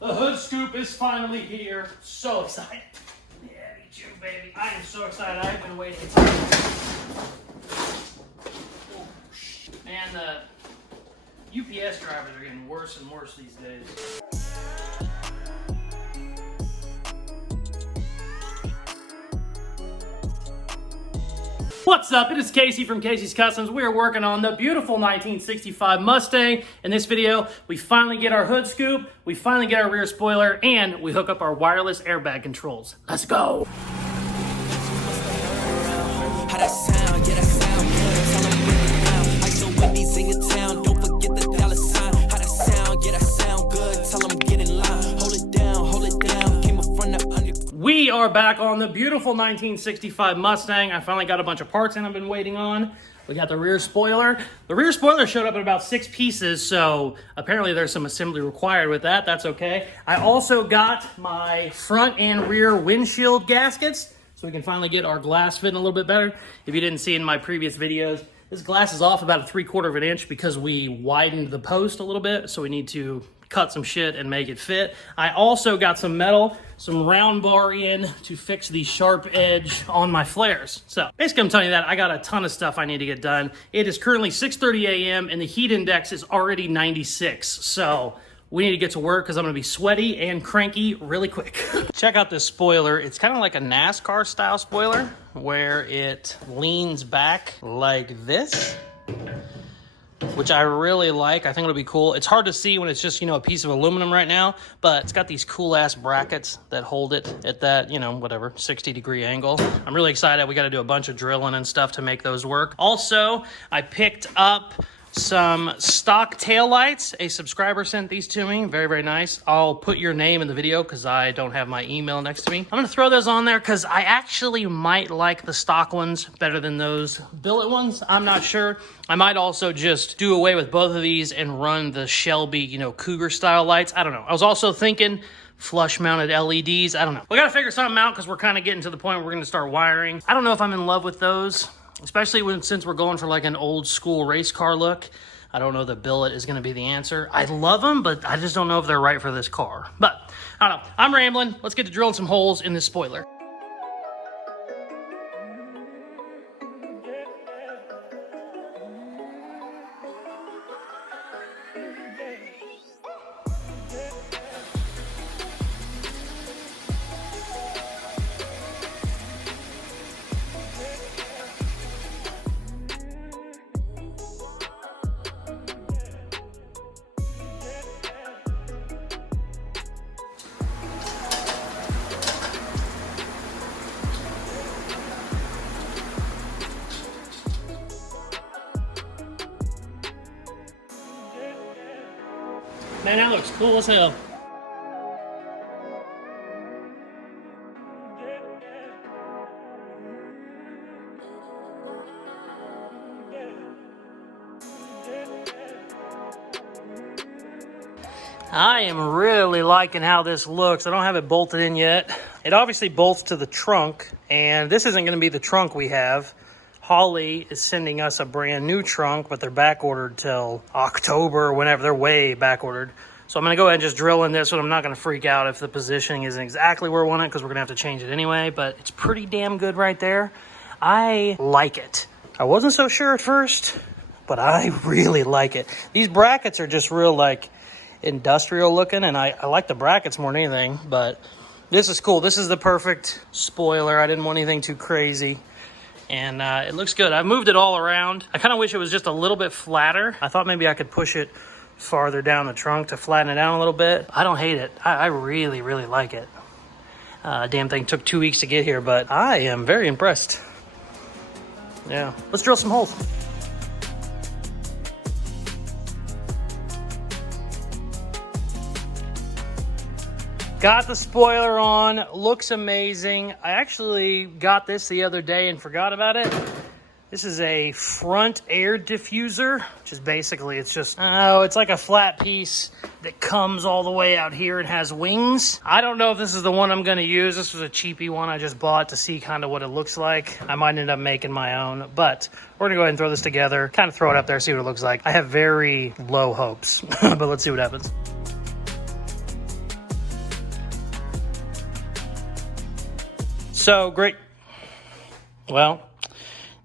The hood scoop is finally here. So excited. Yeah, me too, baby. I am so excited. I've been waiting. Man, the UPS drivers are getting worse and worse these days. What's up? It is Casey from Caseyscustoms. We are working on the beautiful 1965 Mustang. In this video, we finally get our hood scoop, we finally get our rear spoiler, and we hook up our wireless airbag controls. Let's go! How that sound? Yeah, that sound good. Tell 'em bring it down. I so Wendy's in your town. Don't forget the dollar sign. How that sound? Yeah, that sound good. Tell 'em get in line. Hold it down, hold it down. Came up from the under. We are back on the beautiful 1965 Mustang. I finally got a bunch of parts in I've been waiting on. We got the rear spoiler. The rear spoiler showed up in about 6 pieces, so apparently there's some assembly required with that. That's okay. I also got my front and rear windshield gaskets, so we can finally get our glass fitting a little bit better. If you didn't see in my previous videos, this glass is off about 3/4 of an inch because we widened the post a little bit, so we need to cut some shit and make it fit. I also got some metal, some round bar in to fix the sharp edge on my flares. So basically I'm telling you that I got a ton of stuff I need to get done. It is currently 6:30 a.m. and the heat index is already 96. So we need to get to work because I'm gonna be sweaty and cranky really quick. Check out this spoiler. It's kind of like a NASCAR style spoiler where it leans back like this, which I really like. I think it'll be cool. It's hard to see when it's just, a piece of aluminum right now, but it's got these cool ass brackets that hold it at that, whatever, 60-degree angle. I'm really excited. We got to do a bunch of drilling and stuff to make those work. Also, I picked up some stock taillights. A subscriber sent these to me. Very, very nice. I'll put your name in the video because I don't have my email next to me. I'm going to throw those on there because I actually might like the stock ones better than those billet ones. I'm not sure. I might also just do away with both of these and run the Shelby, Cougar style lights. I don't know. I was also thinking flush mounted LEDs. I don't know. We got to figure something out because we're kind of getting to the point where we're going to start wiring. I don't know if I'm in love with those, especially since we're going for like an old school race car look. I don't know the billet is going to be the answer. I love them, but I just don't know if they're right for this car. But I don't know. I'm rambling. Let's get to drilling some holes in this spoiler. Man, that looks cool as hell. I am really liking how this looks. I don't have it bolted in yet. It obviously bolts to the trunk, and this isn't going to be the trunk we have. Holly is sending us a brand new trunk, but they're back ordered till October or whenever. They're way back ordered. So I'm going to go ahead and just drill in this one. I'm not going to freak out if the positioning isn't exactly where I want it because we're going to have to change it anyway, but it's pretty damn good right there. I like it. I wasn't so sure at first, but I really like it. These brackets are just real like industrial looking, and I like the brackets more than anything, but this is cool. This is the perfect spoiler. I didn't want anything too crazy. And it looks good. I've moved it all around. I kind of wish it was just a little bit flatter. I thought maybe I could push it farther down the trunk to flatten it out a little bit. I don't hate it. I really, really like it. Damn thing took 2 weeks to get here, but I am very impressed. Yeah, let's drill some holes. Got the spoiler on, looks amazing. I actually got this the other day and forgot about it. This is a front air diffuser, which is basically, it's like a flat piece that comes all the way out here and has wings. I don't know if this is the one I'm gonna use. This was a cheapy one I just bought to see kind of what it looks like. I might end up making my own, but we're gonna go ahead and throw this together, kind of throw it up there, see what it looks like. I have very low hopes, but let's see what happens. So, great. Well,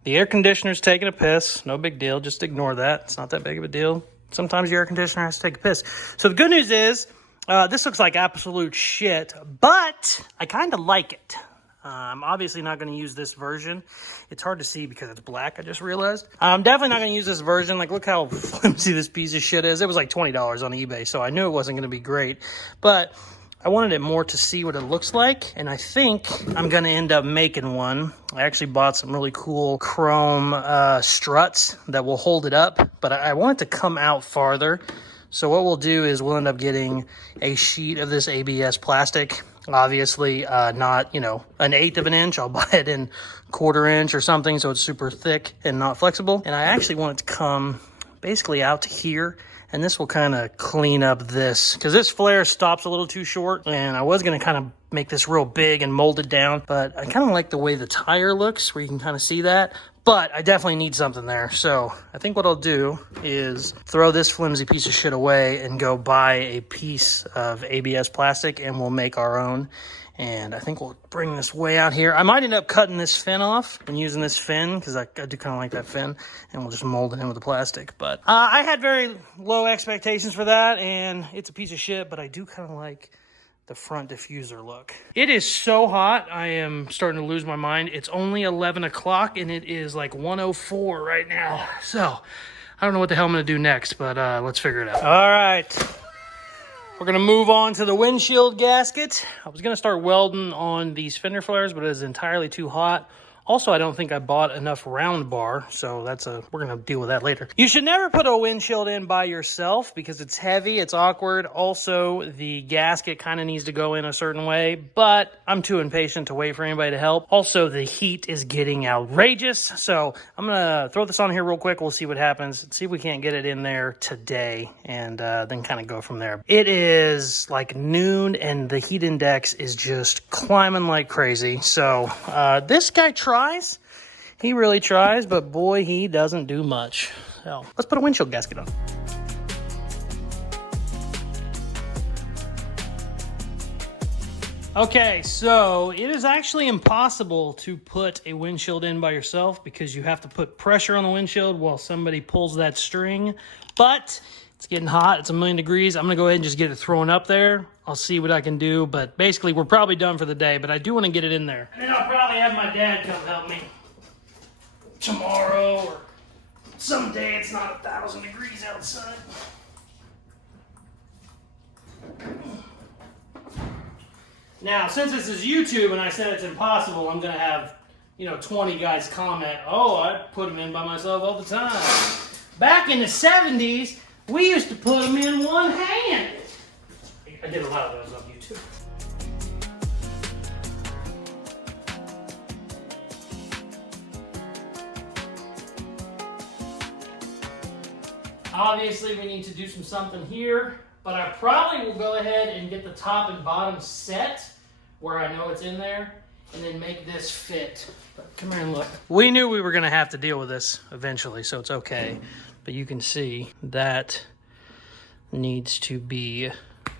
the air conditioner's taking a piss. No big deal. Just ignore that. It's not that big of a deal. Sometimes your air conditioner has to take a piss. So the good news is, this looks like absolute shit, but I kind of like it. I'm obviously not going to use this version. It's hard to see because it's black, I just realized. I'm definitely not going to use this version. Like, look how flimsy this piece of shit is. It was like $20 on eBay, so I knew it wasn't going to be great. But I wanted it more to see what it looks like, and I think I'm going to end up making one. I actually bought some really cool chrome struts that will hold it up, but I want it to come out farther. So what we'll do is we'll end up getting a sheet of this ABS plastic. Obviously, not, you know, 1/8 of an inch. I'll buy it in 1/4 inch or something so it's super thick and not flexible. And I actually want it to come basically out to here. And this will kind of clean up this, because this flare stops a little too short. And I was going to kind of make this real big and mold it down. But I kind of like the way the tire looks, where you can kind of see that. But I definitely need something there. So I think what I'll do is throw this flimsy piece of shit away and go buy a piece of ABS plastic, and we'll make our own. And I think we'll bring this way out here. I might end up cutting this fin off and using this fin, because I do kind of like that fin, and we'll just mold it in with the plastic. But I had very low expectations for that, and it's a piece of shit, but I do kind of like the front diffuser look. It is so hot, I am starting to lose my mind. It's only 11 o'clock, and it is like 1:04 right now. So I don't know what the hell I'm going to do next, but let's figure it out. All right. We're going to move on to the windshield gasket. I was going to start welding on these fender flares, but it is entirely too hot. Also, I don't think I bought enough round bar, so we're going to deal with that later. You should never put a windshield in by yourself because it's heavy, it's awkward. Also, the gasket kind of needs to go in a certain way, but I'm too impatient to wait for anybody to help. Also, the heat is getting outrageous, so I'm going to throw this on here real quick. We'll see what happens. See if we can't get it in there today, and then kind of go from there. It is like noon, and the heat index is just climbing like crazy. So this guy tries. He really tries, but boy, he doesn't do much. So let's put a windshield gasket on. Okay, so it is actually impossible to put a windshield in by yourself because you have to put pressure on the windshield while somebody pulls that string. But it's getting hot. It's 1,000,000 degrees. I'm going to go ahead and just get it thrown up there. I'll see what I can do. But basically, we're probably done for the day. But I do want to get it in there. And then I'll probably have my dad come help me tomorrow or someday it's not 1,000 degrees outside. Now, since this is YouTube and I said it's impossible, I'm going to have, 20 guys comment, oh, I put them in by myself all the time. Back in the 70s, we used to put them in one hand. I did a lot of those on YouTube. Obviously, we need to do something here, but I probably will go ahead and get the top and bottom set where I know it's in there, and then make this fit. But come here and look. We knew we were going to have to deal with this eventually, so it's okay. But you can see that needs to be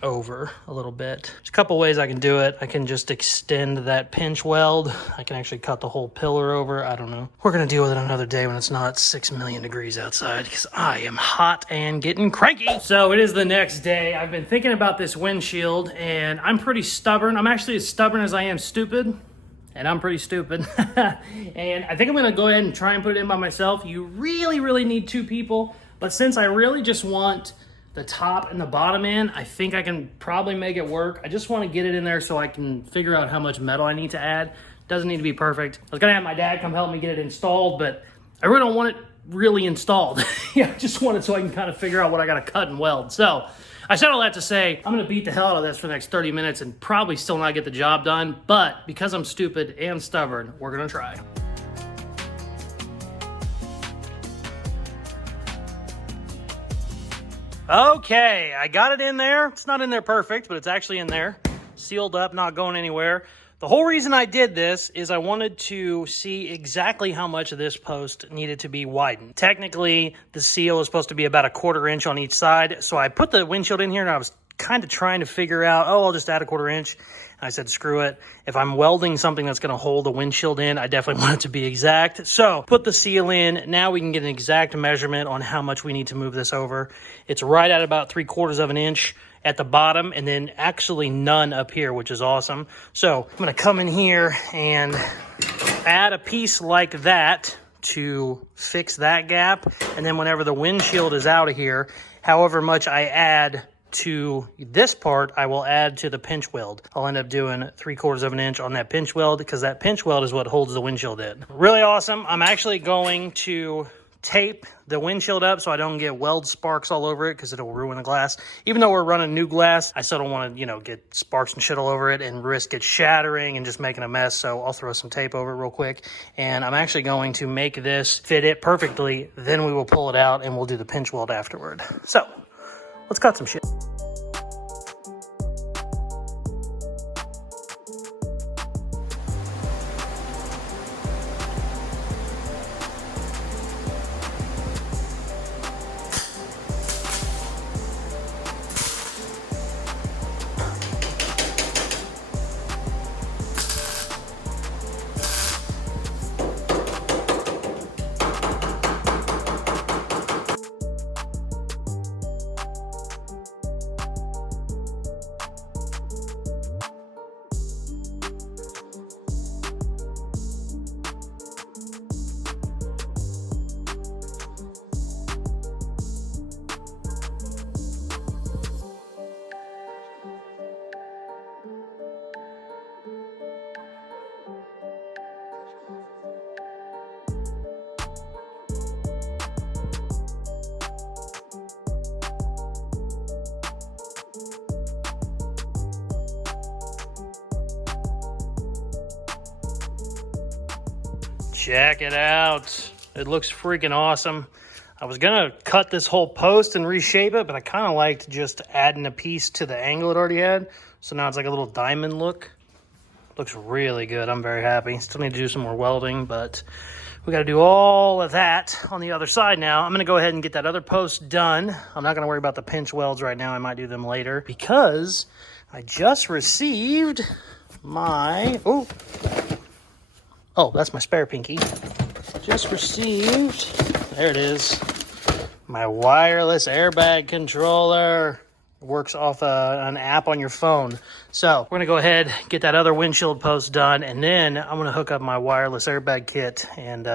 over a little bit. There's a couple ways I can do it. I can just extend that pinch weld. I can actually cut the whole pillar over. I don't know. We're going to deal with it another day when it's not 6,000,000 degrees outside because I am hot and getting cranky. So it is the next day. I've been thinking about this windshield and I'm pretty stubborn. I'm actually as stubborn as I am stupid. And I'm pretty stupid. And I think I'm going to go ahead and try and put it in by myself. You really, really need 2 people. But since I really just want the top and the bottom in, I think I can probably make it work. I just want to get it in there so I can figure out how much metal I need to add. Doesn't need to be perfect. I was going to have my dad come help me get it installed, but I really don't want it really installed. I just want it so I can kind of figure out what I got to cut and weld. So I said all that to say, I'm going to beat the hell out of this for the next 30 minutes and probably still not get the job done. But because I'm stupid and stubborn, we're going to try. Okay, I got it in there. It's not in there perfect, but it's actually in there. Sealed up, not going anywhere. The whole reason I did this is I wanted to see exactly how much of this post needed to be widened. Technically, the seal is supposed to be about 1/4 inch on each side, so I put the windshield in here and I was kind of trying to figure out, oh, I'll just add a 1/4 inch. I said, screw it. If I'm welding something that's going to hold a windshield in, I definitely want it to be exact. So put the seal in. Now we can get an exact measurement on how much we need to move this over. It's right at about 3/4 of an inch at the bottom, and then actually none up here, which is awesome. So I'm going to come in here and add a piece like that to fix that gap. And then whenever the windshield is out of here, however much I add to this part, I will add to the pinch weld. I'll end up doing 3/4 of an inch on that pinch weld, because that pinch weld is what holds the windshield in. Really awesome. I'm actually going to tape the windshield up so I don't get weld sparks all over it, because it'll ruin the glass. Even though we're running new glass, I still don't want to, you know, get sparks and shit all over it and risk it shattering and just making a mess. So I'll throw some tape over it real quick. And I'm actually going to make this fit it perfectly. Then we will pull it out and we'll do the pinch weld afterward. So let's cut some shit. Check it out. It looks freaking awesome. I was gonna cut this whole post and reshape it, but I kind of liked just adding a piece to the angle it already had. So now it's like a little diamond look. Looks really good. I'm very happy. Still need to do some more welding, but we got to do all of that on the other side now. I'm going to go ahead and get that other post done. I'm not going to worry about the pinch welds right now. I might do them later, because I just received my... Oh, that's my spare pinky. Just received, there it is, my wireless airbag controller. It works off an app on your phone. So we're gonna go ahead, get that other windshield post done, and then I'm gonna hook up my wireless airbag kit and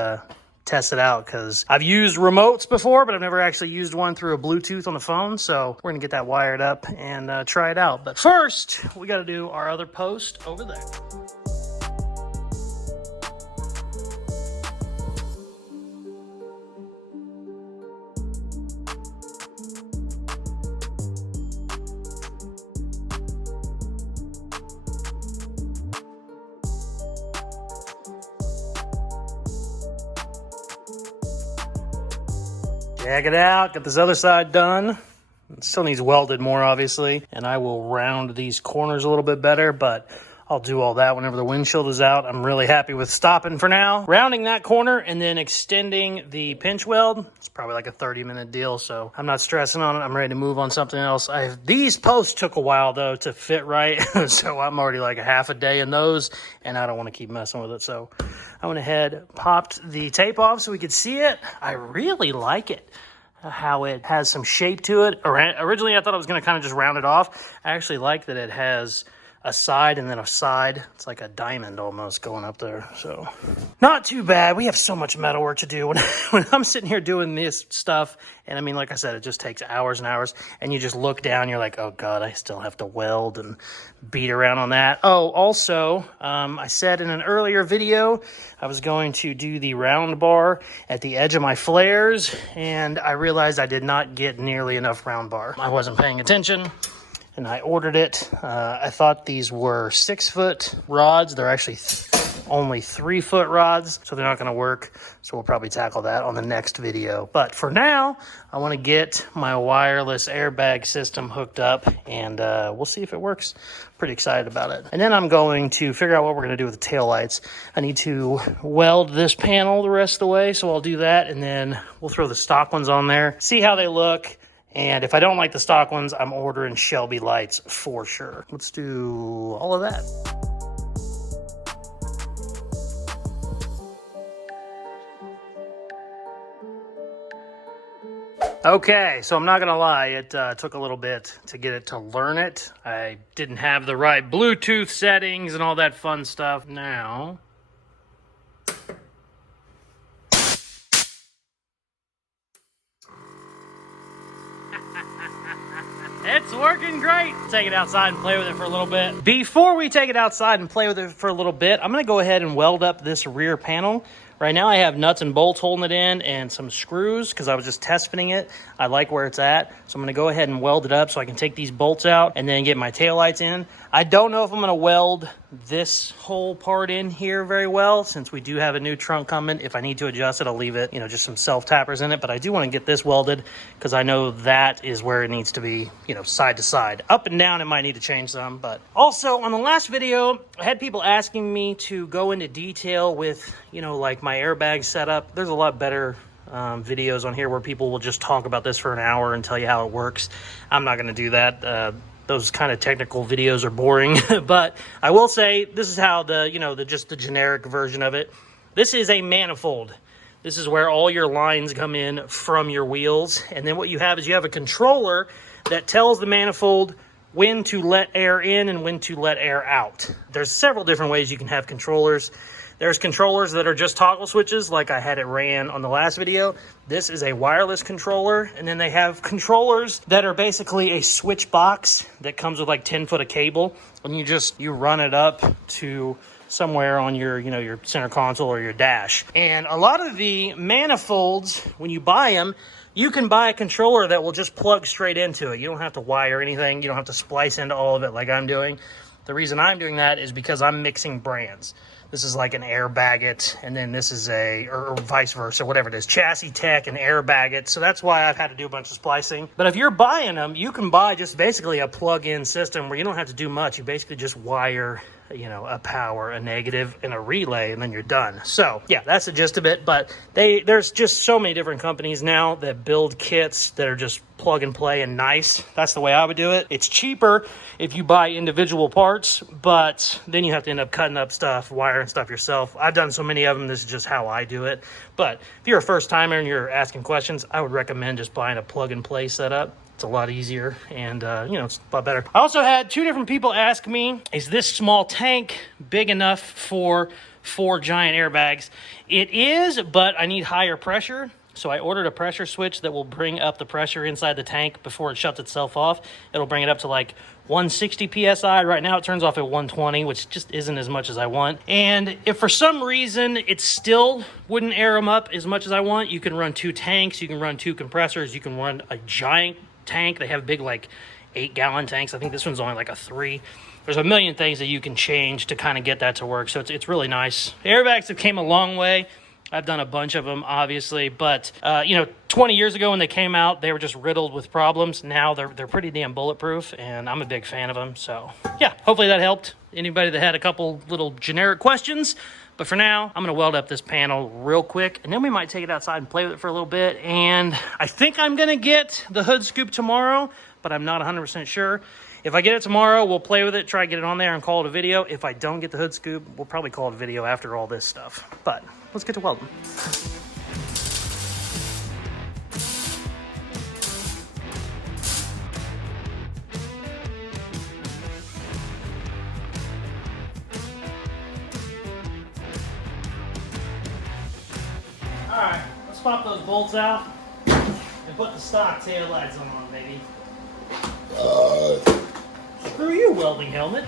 test it out, because I've used remotes before, but I've never actually used one through a Bluetooth on the phone. So we're gonna get that wired up and try it out. But first, we gotta do our other post over there. Check it out, got this other side done. It still needs welded more, obviously, and I will round these corners a little bit better, but I'll do all that whenever the windshield is out. I'm really happy with stopping for now. Rounding that corner and then extending the pinch weld. It's probably like a 30-minute deal, so I'm not stressing on it. I'm ready to move on something else. These posts took a while, though, to fit right, so I'm already like a half a day in those, and I don't want to keep messing with it. So I went ahead, popped the tape off so we could see it. I really like it, how it has some shape to it. Originally, I thought I was going to kind of just round it off. I actually like that it has a side and then a side. It's like a diamond almost going up there. So not too bad. We have so much metal work to do when I'm sitting here doing this stuff. And I mean, like I said, it just takes hours and hours, and you just look down, you're like, oh God, I still have to weld and beat around on that. Oh, also, I said in an earlier video, I was going to do the round bar at the edge of my flares, and I realized I did not get nearly enough round bar. I wasn't paying attention, and I ordered it. I thought these were 6-foot rods. They're actually only 3-foot rods, so they're not going to work. So we'll probably tackle that on the next video. But for now, I want to get my wireless airbag system hooked up, and we'll see if it works. Pretty excited about it. And then I'm going to figure out what we're going to do with the taillights. I need to weld this panel the rest of the way, so I'll do that, and then we'll throw the stock ones on there, see how they look, And if I don't like the stock ones, I'm ordering Shelby lights for sure. Let's do all of that. Okay, so I'm not gonna lie, it took a little bit to get it to learn it. I didn't have the right Bluetooth settings and all that fun stuff. Now, it's working great. Take it outside and play with it for a little bit. Before we take it outside and play with it for a little bit, I'm gonna go ahead and weld up this rear panel. Right now I have nuts and bolts holding it in and some screws because I was just test fitting it. I like where it's at. So I'm gonna go ahead and weld it up so I can take these bolts out and then get my taillights in. I don't know if I'm gonna weld this whole part in here very well since we do have a new trunk coming. If I need to adjust it, I'll leave it, just some self-tappers in it. But I do wanna get this welded because I know that is where it needs to be, side to side. Up and down, it might need to change some. But also on the last video, I had people asking me to go into detail with, like my airbag setup. There's a lot better videos on here where people will just talk about this for an hour and tell you how it works. I'm not going to do that. Those kind of technical videos are boring. But I will say this is how just the generic version of it. This is a manifold. This is where all your lines come in from your wheels. And then what you have is you have a controller that tells the manifold when to let air in and when to let air out. There's several different ways you can have controllers. There's controllers that are just toggle switches like I had it ran on the last video. This is a wireless controller. And then they have controllers that are basically a switch box that comes with like 10 foot of cable. And you run it up to somewhere on your, your center console or your dash. And a lot of the manifolds, when you buy them, you can buy a controller that will just plug straight into it. You don't have to wire anything. You don't have to splice into all of it like I'm doing. The reason I'm doing that is because I'm mixing brands. This is like an airbag it, and then this is or vice versa, whatever it is, chassis tech and airbag it. So that's why I've had to do a bunch of splicing. But if you're buying them, you can buy just basically a plug-in system where you don't have to do much. You basically just wire, a power, a negative, and a relay, and then you're done. So yeah, that's the gist of it. But there's just so many different companies now that build kits that are just plug and play and nice. That's the way I would do it. It's cheaper if you buy individual parts, but then you have to end up cutting up stuff, wiring stuff yourself. I've done so many of them. This is just how I do it. But if you're a first timer and you're asking questions, I would recommend just buying a plug and play setup. It's a lot easier and, it's a lot better. I also had two different people ask me, is this small tank big enough for 4 giant airbags? It is, but I need higher pressure. So I ordered a pressure switch that will bring up the pressure inside the tank before it shuts itself off. It'll bring it up to like 160 PSI. Right now it turns off at 120, which just isn't as much as I want. And if for some reason it still wouldn't air them up as much as I want, you can run 2 tanks, you can run 2 compressors, you can run a giant tank. They have big like 8-gallon tanks. I think this one's only like a 3. There's a million things that you can change to kind of get that to work. So it's really nice. Airbags have came a long way. I've done a bunch of them, obviously, but 20 years ago when they came out, they were just riddled with problems. Now they're pretty damn bulletproof, and I'm a big fan of them. So yeah, hopefully that helped anybody that had a couple little generic questions. But for now, I'm going to weld up this panel real quick, and then we might take it outside and play with it for a little bit. And I think I'm going to get the hood scoop tomorrow, but I'm not 100% sure. If I get it tomorrow, we'll play with it, try to get it on there and call it a video. If I don't get the hood scoop, we'll probably call it a video after all this stuff. But let's get to welding. All right, let's pop those bolts out and put the stock tail lights on, baby. Screw you, welding helmet.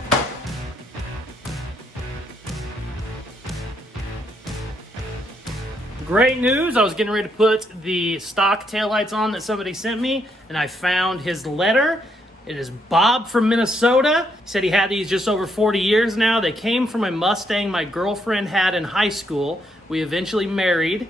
Great news, I was getting ready to put the stock taillights on that somebody sent me, and I found his letter. It is Bob from Minnesota. He said he had these just over 40 years now. They came from a Mustang my girlfriend had in high school. We eventually married.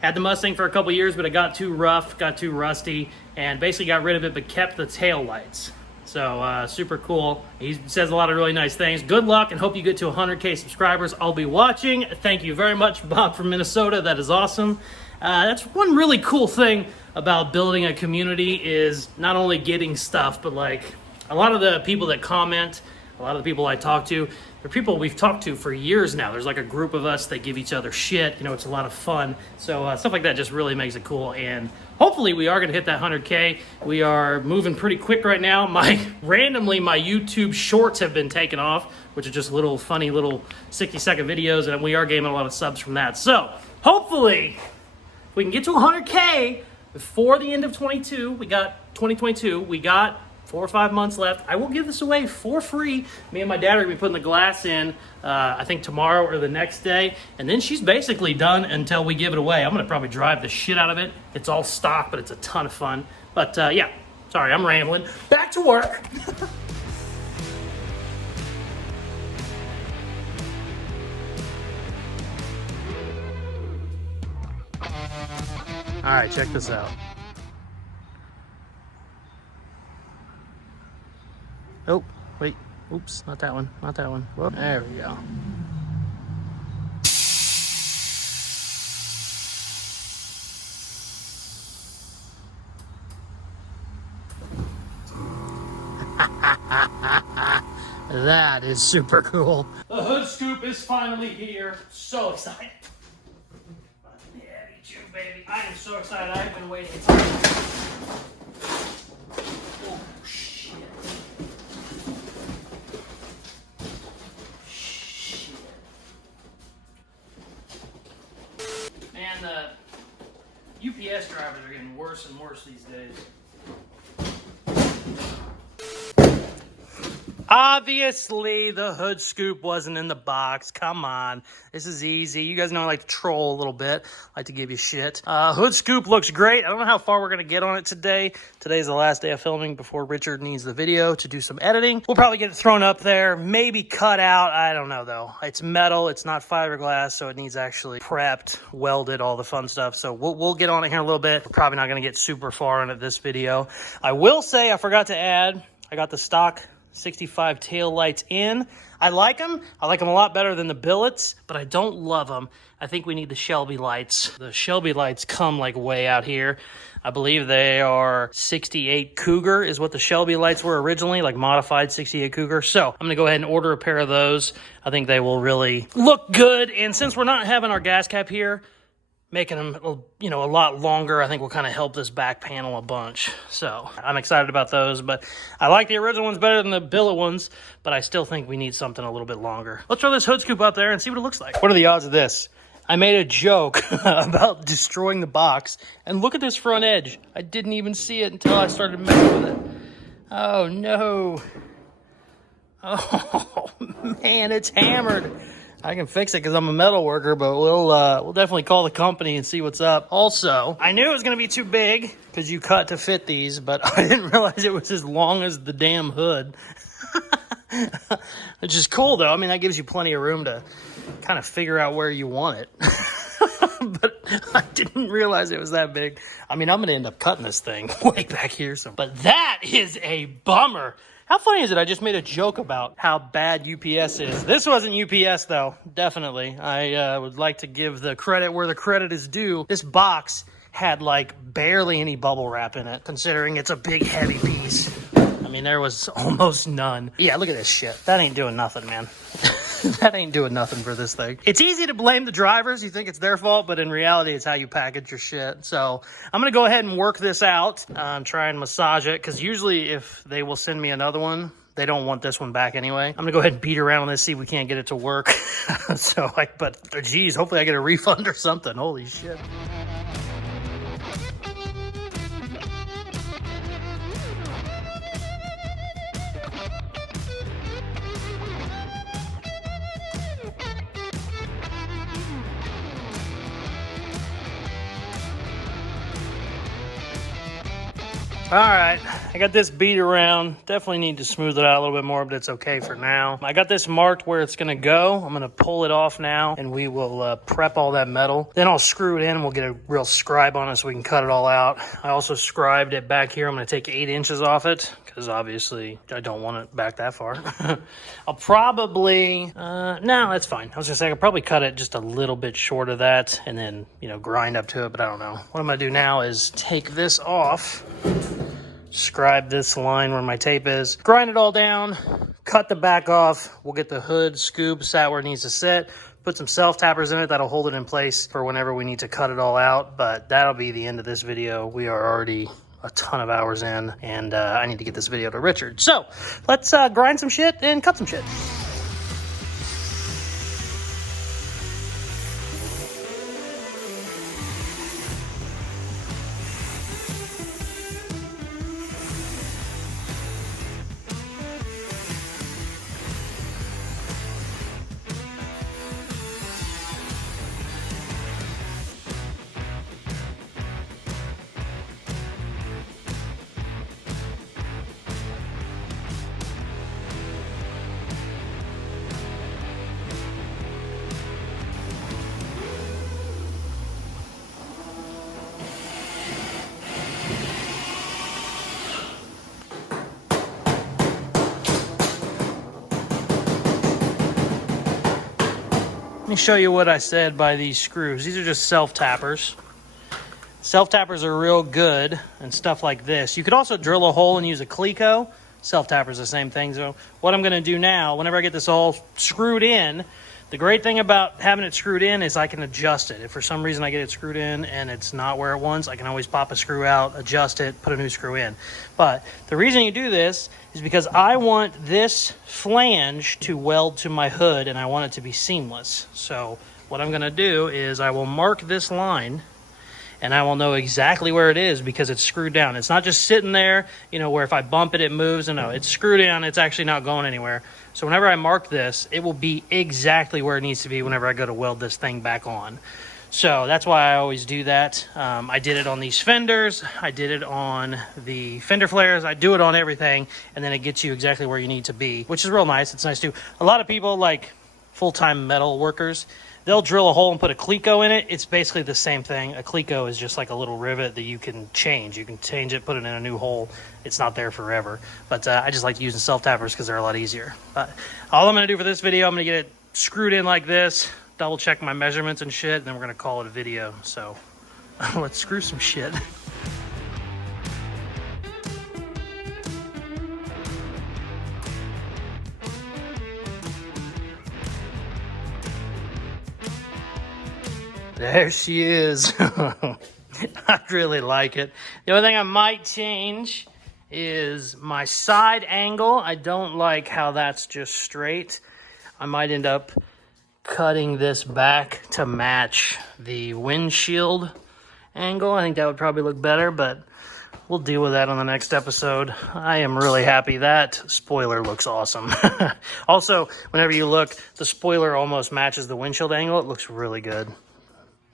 Had the Mustang for a couple years, but it got too rough, got too rusty, and basically got rid of it, but kept the tail lights. So super cool. He says a lot of really nice things. Good luck and hope you get to 100K subscribers. I'll be watching. Thank you very much, Bob from Minnesota. That is awesome. That's one really cool thing about building a community is not only getting stuff, but like a lot of the people that comment, a lot of the people I talk to, they're people we've talked to for years now. There's like a group of us that give each other shit. You know, it's a lot of fun. So stuff like that just really makes it cool. And hopefully we are going to hit that 100K. We are moving pretty quick right now. Randomly, my YouTube shorts have been taken off, which are just little funny little 60-second videos. And we are gaining a lot of subs from that. So hopefully we can get to 100K before the end of 2022. We got 4 or 5 months left. I will give this away for free. Me and my dad are gonna be putting the glass in, I think tomorrow or the next day. And then she's basically done until we give it away. I'm gonna probably drive the shit out of it. It's all stock, but it's a ton of fun. But yeah, sorry, I'm rambling. Back to work. All right, check this out. Oh, wait. Oops, not that one. Not that one. Whoop. There we go. That is super cool. The hood scoop is finally here. So excited. Yeah, me too, baby. I am so excited. I've been waiting. Oh, shit. Man, the UPS drivers are getting worse and worse these days. Obviously, the hood scoop wasn't in the box. Come on. This is easy. You guys know I like to troll a little bit. I like to give you shit. Hood scoop looks great. I don't know how far we're going to get on it today. Today's the last day of filming before Richard needs the video to do some editing. We'll probably get it thrown up there. Maybe cut out. I don't know, though. It's metal. It's not fiberglass, so it needs actually prepped, welded, all the fun stuff. So we'll get on it here in a little bit. We're probably not going to get super far into this video. I will say I forgot to add, I got the stock 65 tail lights in. I like them. I like them a lot better than the billets, but I don't love them. I think we need the Shelby lights. The Shelby lights come like way out here. I believe they are 68 Cougar is what the Shelby lights were originally, like modified 68 Cougar. So I'm gonna go ahead and order a pair of those. I think they will really look good. And since we're not having our gas cap here, making them, you know, a lot longer, I think will kind of help this back panel a bunch. So I'm excited about those, but I like the original ones better than the billet ones, but I still think we need something a little bit longer. Let's throw this hood scoop up there and see what it looks like. What are the odds of this? I made a joke about destroying the box, and look at this front edge. I didn't even see it until I started messing with it. Oh no. Oh man, it's hammered. I can fix it because I'm a metal worker, but we'll definitely call the company and see what's up. Also, I knew it was going to be too big because you cut to fit these, but I didn't realize it was as long as the damn hood. Which is cool, though. I mean, that gives you plenty of room to kind of figure out where you want it. But I didn't realize it was that big. I mean, I'm going to end up cutting this thing way back here. But that is a bummer. How funny is it? I just made a joke about how bad UPS is. This wasn't UPS, though. Definitely. I would like to give the credit where the credit is due. This box had, like, barely any bubble wrap in it, considering it's a big, heavy piece. I mean, there was almost none. Yeah, look at this shit. That ain't doing nothing, man. That ain't doing nothing for this thing. It's easy to blame the drivers. You think it's their fault, but in reality, it's how you package your shit. So I'm going to go ahead and work this out. Try and massage it, because usually if they will send me another one, they don't want this one back anyway. I'm going to go ahead and beat around on this, see if we can't get it to work. But geez, hopefully I get a refund or something. Holy shit. All right, I got this beat around. Definitely need to smooth it out a little bit more, but it's okay for now. I got this marked where it's gonna go. I'm gonna pull it off now, and we will prep all that metal. Then I'll screw it in, and we'll get a real scribe on it so we can cut it all out. I also scribed it back here. I'm gonna take 8 inches off it, because obviously I don't want it back that far. I'll probably, no, that's fine. I was gonna say I could probably cut it just a little bit short of that, and then, you know, grind up to it, but I don't know. What I'm gonna do now is take this off, scribe this line where my tape is, grind it all down, cut the back off. We'll get the hood scoop sat where it needs to sit, put some self-tappers in it that'll hold it in place for whenever we need to cut it all out. But that'll be the end of this video. We are already a ton of hours in, and I need to get this video to Richard. So let's grind some shit and cut some shit. Let me show you what I said by these screws. These are just self-tappers. Self-tappers are real good and stuff like this. You could also drill a hole and use a cleco. Self-tappers are the same thing. So what I'm gonna do now, whenever I get this all screwed in, the great thing about having it screwed in is I can adjust it. If for some reason I get it screwed in and it's not where it wants, I can always pop a screw out, adjust it, put a new screw in. But the reason you do this is because I want this flange to weld to my hood, and I want it to be seamless. So what I'm gonna do is I will mark this line, and I will know exactly where it is because it's screwed down. It's not just sitting there, you know, where if I bump it, it moves. And no, it's screwed down. It's actually not going anywhere. So whenever I mark this, it will be exactly where it needs to be whenever I go to weld this thing back on. So that's why I always do that. I did it on these fenders. I did it on the fender flares. I do it on everything, and then it gets you exactly where you need to be, which is real nice. It's nice too. A lot of people, like full-time metal workers, they'll drill a hole and put a cleco in it. It's basically the same thing. A cleco is just like a little rivet that you can change. You can change it, put it in a new hole. It's not there forever. But I just like using self-tappers because they're a lot easier. But all I'm going to do for this video, I'm going to get it screwed in like this, double check my measurements and shit, and then we're going to call it a video. So let's screw some shit. There she is. I really like it. The only thing I might change is my side angle. I don't like how that's just straight. I might end up cutting this back to match the windshield angle. I think that would probably look better, but we'll deal with that on the next episode. I am really happy. That spoiler looks awesome. Also, whenever you look, the spoiler almost matches the windshield angle. It looks really good.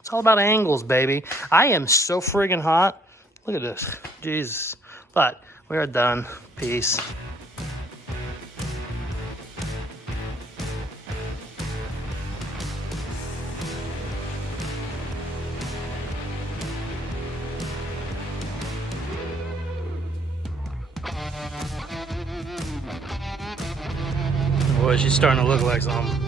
It's all about angles, baby. I am so friggin' hot. Look at this. Jesus. But we are done. Peace. Boy, she's starting to look like something.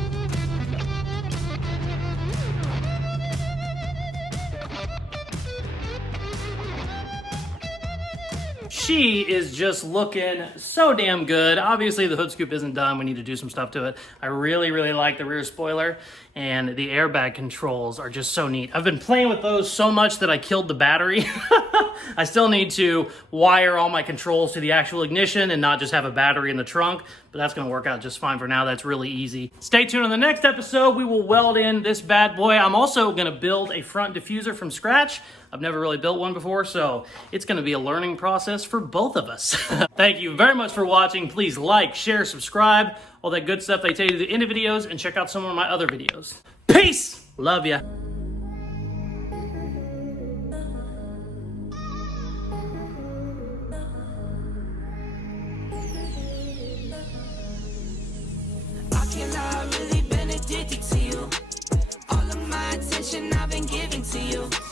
She is just looking so damn good. Obviously, the hood scoop isn't done. We need to do some stuff to it. I really, really like the rear spoiler, and the airbag controls are just so neat. I've been playing with those so much that I killed the battery. I still need to wire all my controls to the actual ignition and not just have a battery in the trunk, but that's gonna work out just fine for now. That's really easy. Stay tuned on the next episode. We will weld in this bad boy. I'm also gonna build a front diffuser from scratch. I've never really built one before, so it's gonna be a learning process for both of us. Thank you very much for watching. Please like, share, subscribe, all that good stuff they tell you at the end of videos, and check out some of my other videos. Peace! Love ya. killer, I've really been addicted to you. All of my attention I've been giving to you.